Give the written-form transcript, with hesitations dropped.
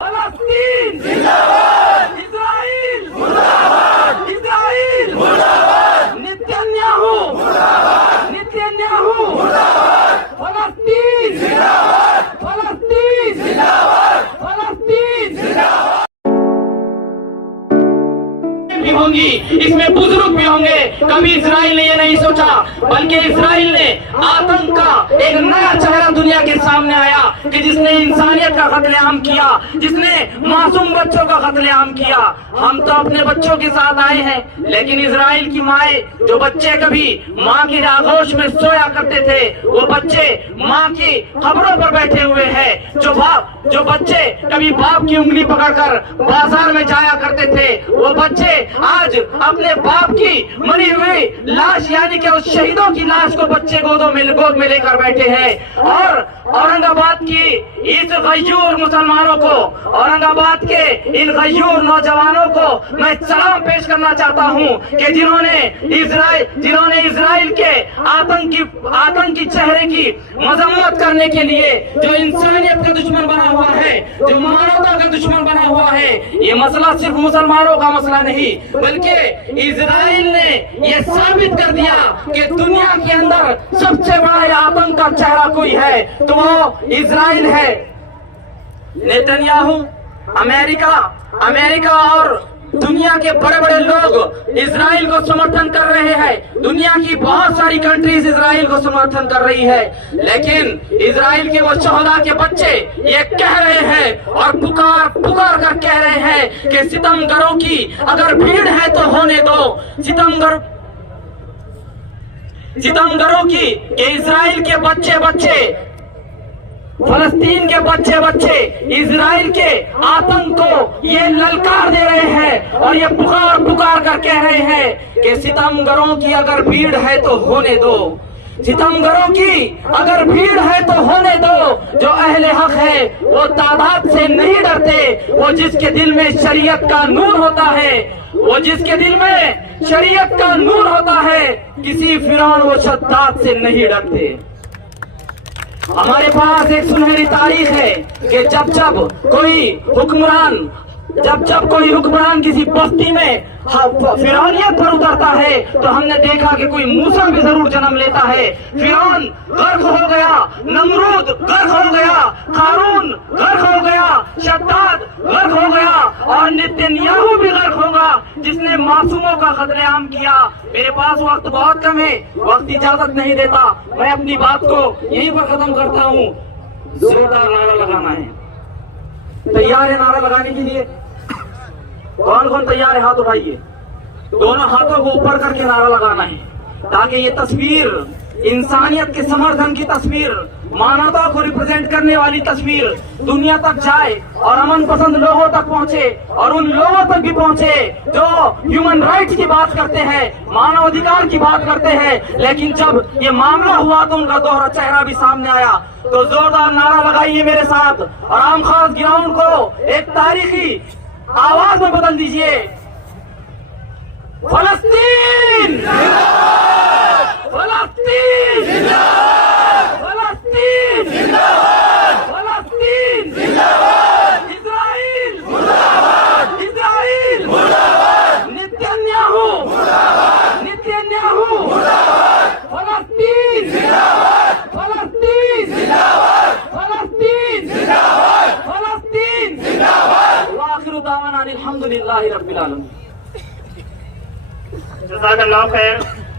فلسطین زندہ باد، اسرائیل مرد آباد، اسرائیل مرد آباد، نتنیاہو مرد آباد، نتنیاہو مرد آباد، فلسطین زندہ باد، فلسطین زندہ باد، فلسطین زندہ باد بھی ہوں گی، اس میں بزرگ بھی ہوں گے۔ کبھی اسرائیل نے یہ نہیں سوچا، بلکہ اسرائیل نے آتنک کا ایک نیا چہرہ دنیا کے سامنے آیا کہ جس نے انسانیت کا قتل عام کیا، جس نے معصوم بچوں کا قتل عام کیا۔ ہم تو اپنے بچوں کے ساتھ آئے ہیں، لیکن اسرائیل کی مائیں جو بچے کبھی ماں کی آغوش میں سویا کرتے تھے، وہ بچے ماں کی قبروں پر بیٹھے ہوئے ہیں۔ جو بچے کبھی باپ کی انگلی پکڑ کر بازار میں جایا کرتے تھے، وہ بچے آج اپنے باپ کی مری ہوئی لاش، یعنی کہ اس شہیدوں کی لاش کو بچے گود میں لے کر بیٹھے ہیں۔ اور اورنگ آباد کی اس غیور مسلمانوں کو، اورنگ آباد کے ان غیور نوجوانوں کو میں سلام پیش کرنا چاہتا ہوں کہ جنہوں نے اسرائیل کے آتنکی چہرے کی مذمت کرنے کے لیے، جو انسانیت کا دشمن بنا ہوا ہے، جو مانوتا کا دشمن بنا ہوا ہے۔ یہ مسئلہ صرف مسلمانوں کا مسئلہ نہیں، بلکہ اسرائیل نے یہ ثابت کر دیا کہ دنیا کے اندر سب سے بڑا آتنک کا چہرہ کوئی ہے تو وہ اسرائیل ہے۔ نیتنیاہو، امریکہ اور دنیا کے بڑے بڑے لوگ اسرائیل کو سمرتھن کر رہے ہیں، دنیا کی بہت ساری کنٹریز اسرائیل کو سمرتھن کر رہی ہے، لیکن اسرائیل کے وہ شہداء کے بچے یہ کہہ رہے ہیں اور پکار کر کہہ رہے ہیں کہ ستم گروں کی اگر بھیڑ ہے تو ہونے دو، ستم گروں کی کہ اسرائیل کے بچے فلسطین کے بچے اسرائیل کے آتنک کو یہ للکار دے رہے ہیں اور یہ پکار کر کہہ رہے ہیں کہ ستم گروں کی اگر بھیڑ ہے تو ہونے دو، ستم گروں کی اگر بھیڑ ہے تو ہونے دو۔ جو اہل حق ہے وہ تعداد سے نہیں ڈرتے، وہ جس کے دل میں شریعت کا نور ہوتا ہے، وہ جس کے دل میں شریعت کا نور ہوتا ہے، کسی فرعون و شداد سے نہیں ڈرتے۔ ہمارے پاس ایک سنہری تاریخ ہے کہ جب کوئی حکمران کسی بستی میں فرعونیت پر اترتا ہے تو ہم نے دیکھا کہ کوئی موسیٰ بھی ضرور جنم لیتا ہے۔ فرعون غرق ہو گیا، نمرود غرق ہو گیا، قارون غرق ہو گیا، شداد غرق ہو گیا اور نتنیاہو بھی غرق ہوگا جس نے معصوموں کا قتل عام کیا۔ میرے پاس وقت بہت کم ہے، وقت اجازت نہیں دیتا، میں اپنی بات کو یہیں پر ختم کرتا ہوں۔ زوردار نعرہ لگانا ہے، تیار ہے نعرہ لگانے کے لیے؟ کون تیار ہے؟ ہاتھ اٹھائیے، دونوں ہاتھوں کو اوپر کر کے نعرہ لگانا ہے تاکہ یہ تصویر انسانیت کے سمرتھن کی تصویر، مانوتا کو ریپرزینٹ کرنے والی تصویر دنیا تک جائے اور امن پسند لوگوں تک پہنچے اور ان لوگوں تک بھی پہنچے جو ہیومن رائٹس کی بات کرتے ہیں، مانو ادھیکار کی بات کرتے ہیں، لیکن جب یہ معاملہ ہوا تو ان کا دوہرا چہرہ بھی سامنے آیا۔ تو زوردار نعرہ لگائیے میرے ساتھ اور عام خاص گراؤنڈ کو ایک تاریخی آواز میں بدل دیجئے۔ فلسطین زندہ باد، فلسطین زندہ باد، فلسطین زندہ باد، فلسطین زندہ باد، اسرائیل مرد آباد، اسرائیل مرد آباد، نتنیاہو مرد آباد، نتنیاہو مرد آباد، فلسطین زندہ باد، فلسطین زندہ باد، فلسطین زندہ باد، فلسطین زندہ باد۔ وآخر دعوانا الحمدللہ رب العالمین۔ جزاک اللہ خیر۔